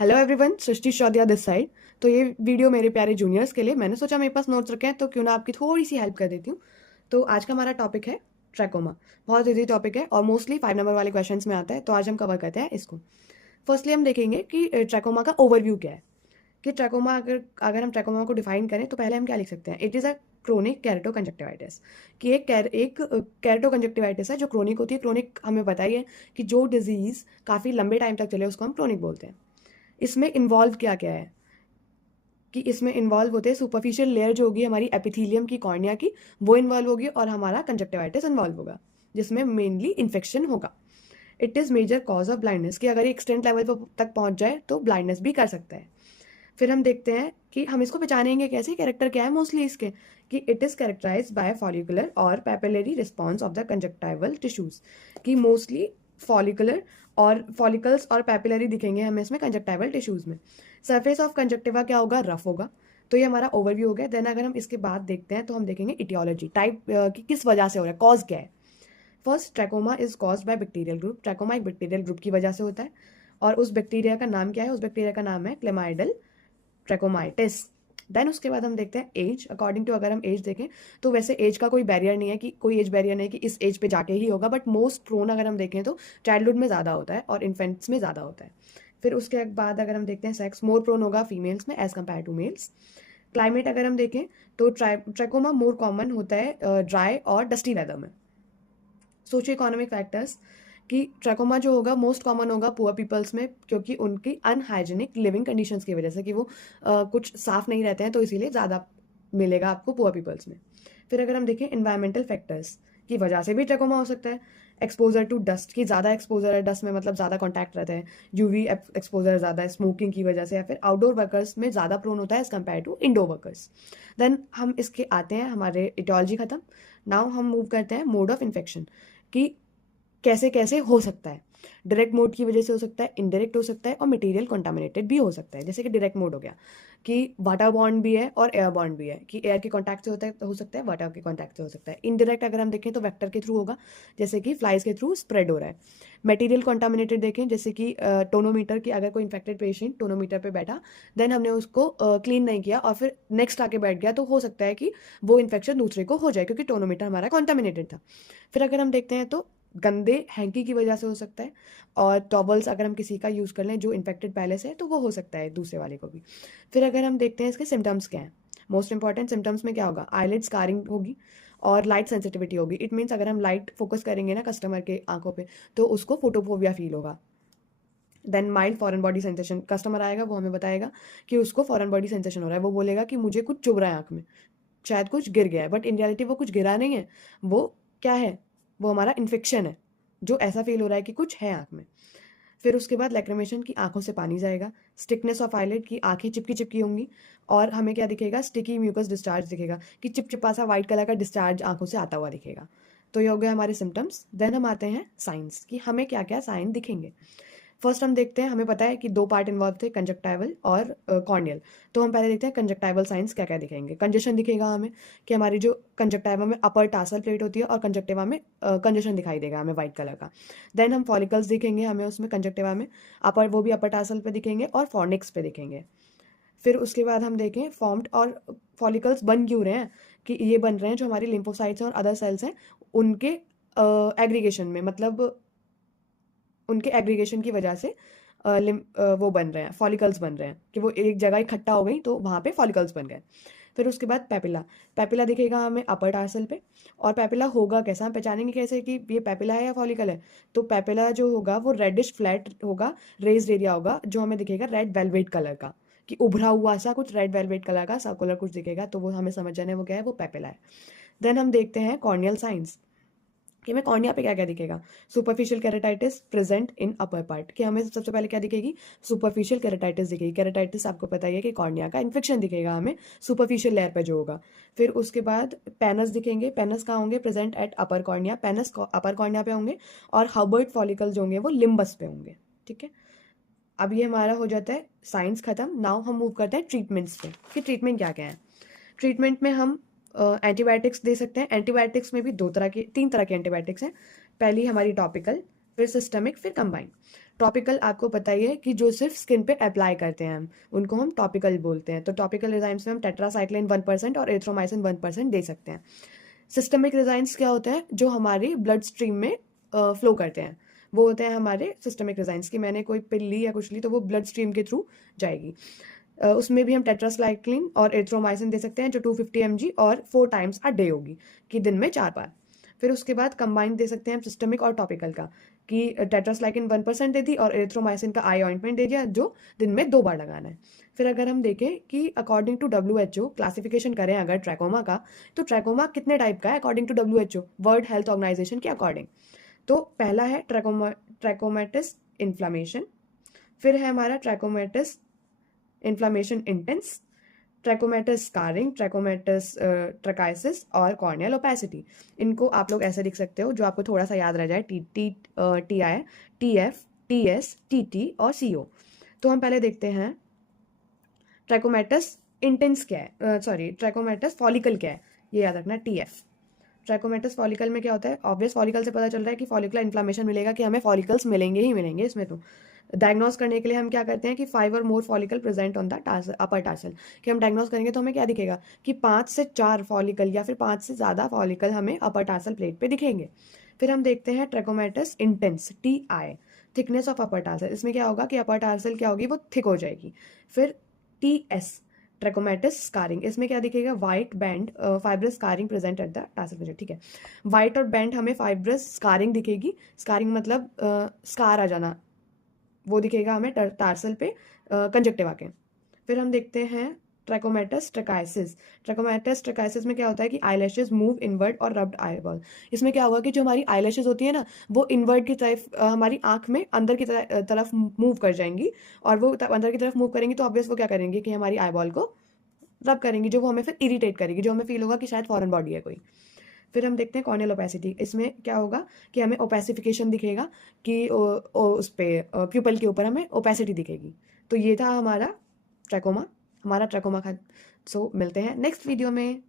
Hello everyone, Srishti Shaudiya this side. तो ये video मेरे प्यारे जूनियर्स के लिए, मैंने सोचा मेरे पास नोट्स रखे हैं तो क्यों ना आपकी थोड़ी सी हेल्प कर देती हूँ। तो आज का हमारा टॉपिक है ट्रैकोमा। बहुत इजी टॉपिक है और मोस्टली 5 नंबर वाले क्वेश्चंस में आता है, तो आज हम कवर करते हैं इसको। फर्स्टली हम देखेंगे कि ट्रैकोमा का ओवरव्यू क्या है। कि ट्रैकोमा अगर अगर हम ट्रैकोमा को डिफाइन करें तो पहले हम क्या लिख सकते हैं, इट इज़ अ क्रोनिक कैरेटोकंजक्टिवाइटिस। कि एक कैरेटोकंजक्टिवाइटिस है जो क्रोनिक होती है। क्रोनिक हमें पता ही है कि जो डिजीज़ काफ़ी लंबे टाइम तक चले उसको हम क्रोनिक बोलते हैं। इसमें इन्वॉल्व क्या क्या है कि इसमें इन्वॉल्व होते हैं सुपरफिशियल लेयर जो होगी हमारी एपिथेलियम की, कॉर्निया की, वो इन्वॉल्व होगी और हमारा कंजक्टिवाइटिस इन्वॉल्व होगा जिसमें मेनली इन्फेक्शन होगा। It is major cause of blindness कि अगर एक्सटेंट लेवल तक पहुंच जाए तो ब्लाइंडनेस भी कर सकता है। फिर हम देखते हैं कि हम इसको पहचानेंगे कैसे, कैरेक्टर क्या है मोस्टली इसके, कि it is characterized by follicular और papillary response of the conjunctival tissues. कि मोस्टली फॉलिकुलर और फॉलिकल्स और पैपिलरी दिखेंगे हमें इसमें कंजक्टाइवल टिश्यूज में। सरफेस ऑफ कंजक्टिवा क्या होगा, रफ होगा। तो ये हमारा ओवरव्यू हो गया। देन अगर हम इसके बाद देखते हैं तो हम देखेंगे इटियोलॉजी टाइप कि किस वजह से हो रहा है, कॉज क्या है। First, trachoma is caused by bacterial group. Trachoma एक बैक्टीरियल ग्रुप की वजह से होता है और उस बैक्टीरिया का नाम क्या है, उस बैक्टीरिया का नाम है क्लेमाइडल ट्रैकोमाइटिस। देन उसके बाद हम देखते हैं एज। अकॉर्डिंग टू अगर हम एज देखें तो वैसे एज का कोई बैरियर नहीं है, कि कोई एज बैरियर नहीं है कि इस एज पे जाके ही होगा, बट मोस्ट प्रोन अगर हम देखें तो चाइल्डहुड में ज़्यादा होता है और इन्फेंट्स में ज़्यादा होता है। फिर उसके बाद अगर हम देखते हैं सेक्स, मोर प्रोन होगा फीमेल्स में as compare to males. Climate अगर हम देखें तो ट्रैकोमा मोर कॉमन होता है ड्राई और डस्टी वेदर में। सोशो इकोनॉमिक फैक्टर्स कि ट्रैकोमा जो होगा मोस्ट कॉमन होगा पुअर पीपल्स में, क्योंकि उनकी अनहाइजीनिक लिविंग कंडीशंस की वजह से, कि वो कुछ साफ नहीं रहते हैं तो इसीलिए ज़्यादा मिलेगा आपको पुअर पीपल्स में। फिर अगर हम देखें इन्वायरमेंटल फैक्टर्स की वजह से भी ट्रैकोमा हो सकता है। एक्सपोजर टू डस्ट की ज़्यादा एक्सपोजर है, डस्ट में मतलब ज़्यादा कॉन्टैक्ट रहता है, यूवी एक्सपोजर ज़्यादा है स्मोकिंग की वजह से, या फिर आउटडोर वर्कर्स में ज़्यादा प्रोन होता है as compare to indoor workers. Then हम इसके आते हैं, हमारे इटियोलॉजी खत्म। नाउ हम मूव करते हैं मोड ऑफ इन्फेक्शन कि कैसे कैसे हो सकता है। डायरेक्ट मोड की वजह से हो सकता है, इनडायरेक्ट हो सकता है और मटेरियल कंटामिनेटेड भी हो सकता है। जैसे कि डायरेक्ट मोड हो गया कि वाटर बॉन्ड भी है और एयर बॉन्ड भी है, कि एयर के कांटेक्ट से होता है हो सकता है, वाटर के कांटेक्ट से हो सकता है। इनडायरेक्ट अगर हम देखें तो वेक्टर के थ्रू होगा, जैसे कि फ्लाइज के थ्रू स्प्रेड हो रहा है। मटेरियल कंटामिनेटेड देखें जैसे कि टोनोमीटर की, अगर कोई इन्फेक्टेड पेशेंट टोनोमीटर पे बैठा, देन हमने उसको क्लीन नहीं किया और फिर नेक्स्ट आके बैठ गया, तो हो सकता है कि वो इन्फेक्शन दूसरे को हो जाए क्योंकि टोनोमीटर हमारा कंटामिनेटेड था। फिर अगर हम देखते हैं तो गंदे हैंकी की वजह से हो सकता है, और टॉवल्स अगर हम किसी का यूज़ कर लें जो इन्फेक्टेड पहले से है तो वो हो सकता है दूसरे वाले को भी। फिर अगर हम देखते हैं इसके सिम्टम्स क्या हैं, मोस्ट इंपॉर्टेंट सिम्टम्स में क्या होगा, आईलिड स्कारिंग होगी और लाइट सेंसिटिविटी होगी। इट मीन्स अगर हम लाइट फोकस करेंगे ना कस्टमर के आंखों पे तो उसको फोटोफोबिया फील होगा। Then mild foreign body sensation, customer आएगा वो हमें बताएगा कि उसको फॉरेन बॉडी सेंसेशन हो रहा है, वो बोलेगा कि मुझे कुछ चुभ रहा है आँख में, शायद कुछ गिर गया है, बट इन रियलिटी वो कुछ गिरा नहीं है, वो क्या है, वो हमारा इन्फेक्शन है जो ऐसा फील हो रहा है कि कुछ है आँख में। फिर उसके बाद लैक्रिमेशन की, आंखों से पानी जाएगा। स्टिकनेस ऑफ आईलिड की, आंखें चिपकी चिपकी होंगी और हमें क्या दिखेगा, स्टिकी म्यूकस डिस्चार्ज दिखेगा, कि चिपचिपा सा वाइट कलर का डिस्चार्ज आंखों से आता हुआ दिखेगा। तो ये हो गए हमारे सिम्टम्स। देन हम आते हैं साइंस कि हमें क्या क्या साइन दिखेंगे। फर्स्ट हम देखते हैं, हमें पता है कि दो पार्ट इन्वॉल्व थे, कंजक्टाइवल और कॉर्नियल। तो हम पहले देखते हैं कंजक्टाइवल साइंस क्या क्या दिखेंगे। कंजेशन दिखेगा हमें, कि हमारी जो कंजक्टाइवा में अपर टासल प्लेट होती है और कंजक्टिवा में कंजेशन दिखाई देगा हमें वाइट कलर का। देन हम फॉलिकल्स दिखेंगे हमें उसमें कंजक्टिवा में, अपर वो भी अपर टासल पे दिखेंगे और फॉर्निक्स पे दिखेंगे। फिर उसके बाद हम देखें फॉर्म्ड, और फॉलिकल्स बन क्यों रहे हैं, कि ये बन रहे हैं जो हमारी लिम्फोसाइट्स हैं और अदर सेल्स हैं उनके एग्रीगेशन में, मतलब उनके एग्रीगेशन की वजह से वो बन रहे हैं, फॉलिकल्स बन रहे हैं, कि वो एक जगह इकट्ठा हो गई तो वहाँ पे फॉलिकल्स बन गए। फिर उसके बाद पेपिला, पेपिला दिखेगा हमें अपर टार्सल पे। और पेपिला होगा कैसा, हम पहचानेंगे कैसे कि ये पेपिला है या फॉलिकल है। तो पेपिला जो होगा वो रेडिश फ्लैट होगा, रेज्ड एरिया होगा, जो हमें दिखेगा रेड वेलवेट कलर का, कि उभरा हुआ सा कुछ रेड वेलवेट कलर का सर्कुलर कुछ दिखेगा, तो वो हमें समझ जाना है वो क्या है, वो पेपिला है। देन हम देखते हैं कॉर्नियल साइंस कि हमें कॉर्निया पे क्या क्या दिखेगा। Superficial keratitis present in upper part, कि हमें सबसे पहले क्या दिखेगी, सुपरफिशियल केराटाइटिस दिखेगी। केराटाइटिस आपको पता ही है कि कॉर्निया का इन्फेक्शन दिखेगा हमें सुपरफिशियल लेयर पे जो होगा। फिर उसके बाद पेनस दिखेंगे, पेनस कहाँ होंगे, present at upper cornea, penis upper cornea पे होंगे। और हर्बर्ट फॉलिकल जो होंगे वो लिम्बस पे होंगे। ठीक है, अब ये हमारा हो जाता है साइंस खत्म। नाउ हम मूव करते हैं ट्रीटमेंट्स पे, कि ट्रीटमेंट क्या क्या है। ट्रीटमेंट में हम एंटीबायोटिक्स दे सकते हैं। एंटीबायोटिक्स में भी तीन तरह के एंटीबायोटिक्स हैं। पहली हमारी टॉपिकल, फिर सिस्टमिक, फिर कंबाइन। टॉपिकल आपको पता ही है कि जो सिर्फ स्किन पे अप्लाई करते हैं हम, उनको हम टॉपिकल बोलते हैं। तो टॉपिकल रिजाइन्स में हम टेट्रासाइक्लिन 1% और एरिथ्रोमाइसिन 1% दे सकते हैं। सिस्टमिक रिजाइन्स क्या होते हैं? जो हमारी ब्लड स्ट्रीम में फ्लो करते हैं, वो होते हैं हमारे सिस्टमिक रिजाइन्स। कि मैंने कोई पिल ली या कुछ ली तो वो ब्लड स्ट्रीम के थ्रू जाएगी। उसमें भी हम टेट्रासाइक्लिन और एरिथ्रोमाइसिन दे सकते हैं, जो 250 mg और 4 टाइम्स अ डे होगी, कि दिन में 4 बार। फिर उसके बाद कंबाइन दे सकते हैं हम सिस्टमिक और टॉपिकल का, कि टेट्रासाइक्लिन 1% दे दी और एरिथ्रोमाइसिन का आई ऑइंटमेंट दे दिया, जो दिन में 2 बार लगाना है। फिर अगर हम देखें कि अकॉर्डिंग टू WHO क्लासिफिकेशन करें अगर ट्रैकोमा का, तो ट्रैकोमा कितने टाइप का है according to WHO, world health organization के अकॉर्डिंग? तो पहला है ट्रैकोमेटिस इन्फ्लामेशन, फिर है हमारा trachomatous inflammation intense, trachomatous scarring, trachomatous trichiasis और कॉर्नियल ओपेसिटी। इनको आप लोग ऐसे लिख सकते हो जो आपको थोड़ा सा याद रह जाए, TI, TF, TS, TT और CO। तो हम पहले देखते हैं ट्रैकोमेटिस इंटेंस क्या है, ट्रैकोमेटिस फॉलिकल क्या है, ये याद रखना, TF। ट्रैकोमेटिस फॉलिकल में क्या होता है? ऑब्वियस फॉलिकल से पता चल रहा है कि फॉलिकुलर इन्फ्लामेशन मिलेगा, कि हमें फॉलिकल्स मिलेंगे ही मिलेंगे इसमें। तो डायग्नोस करने के लिए हम क्या करते हैं कि 5 और more follicle present on the upper tarsal, कि हम डायग्नोस करेंगे तो हमें क्या दिखेगा कि 5 से 4 फॉलिकल या फिर 5 से ज़्यादा फॉलिकल हमें अपर टार्सल प्लेट पे दिखेंगे। फिर हम देखते हैं ट्रैकोमेटिस intense, TI, thickness of upper tarsal. इसमें क्या होगा कि अपर टार्सल क्या होगी, वो थिक हो जाएगी। फिर TS, ट्रैकोमेटिस स्कारिंग, इसमें क्या दिखेगा? White band fibrous scarring present at the tarsal plate, ठीक है। वाइट और बैंड हमें फाइब्रस स्कारिंग दिखेगी। स्कारिंग मतलब स्कार आ जाना, वो दिखेगा हमें टार्सल पे कंजक्टिवा के। फिर हम देखते हैं ट्रैकोमेटिस ट्रकाइसिस। ट्रैकोमेटिस ट्रकाइसिस में क्या होता है कि आईलैशेस मूव इनवर्ड और रब्ड आईबॉल। इसमें क्या होगा कि जो हमारी आईलैशेस होती है ना, वो इनवर्ड की तरफ हमारी आंख में अंदर की तरफ मूव कर जाएंगी, और वो अंदर की तरफ मूव करेंगी तो ऑब्वियस वो क्या करेंगी कि हमारी आईबॉल को रब करेंगी, जो वो हमें फिर इरिटेट करेगी, जो हमें फील होगा कि शायद फॉरेन बॉडी है कोई। फिर हम देखते हैं कॉर्नियल ओपेसिटी। इसमें क्या होगा कि हमें ओपेसिफिकेशन दिखेगा, कि उस पे प्यूपल के ऊपर हमें ओपेसिटी दिखेगी। तो ये था हमारा ट्रैकोमा, हमारा ट्रैकोमा का। सो मिलते हैं नेक्स्ट वीडियो में।